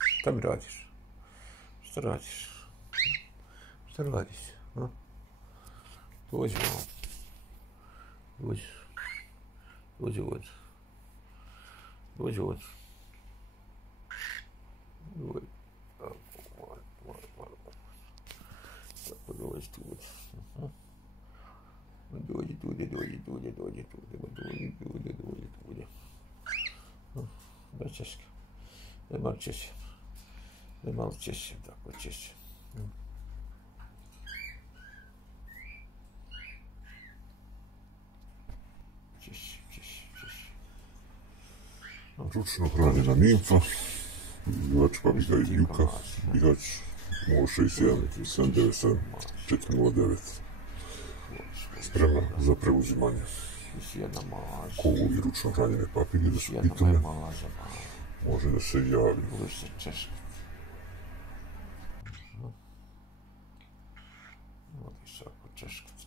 Šta mi radiš? Šta radiš? Šta radiš? Dođi malo. Dođi. Dođi ovdje. Dođi ovdje. Dođi. Tako dođi tu. Dođi tude. Da češka. Da malo češem. Da malo češem, tako češem. Češem. Ručno hranjena nimfa, bivač papiga iz Juka, bivač 061 797 409. Spremna za preuzimanje. Kovu i ručno hranjene papige da su pitome, može da se javi. Voliš ako češkati.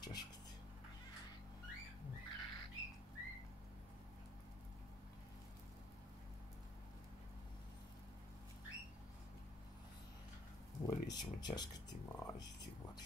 Voli ćemo češkati, mažiti, vodi.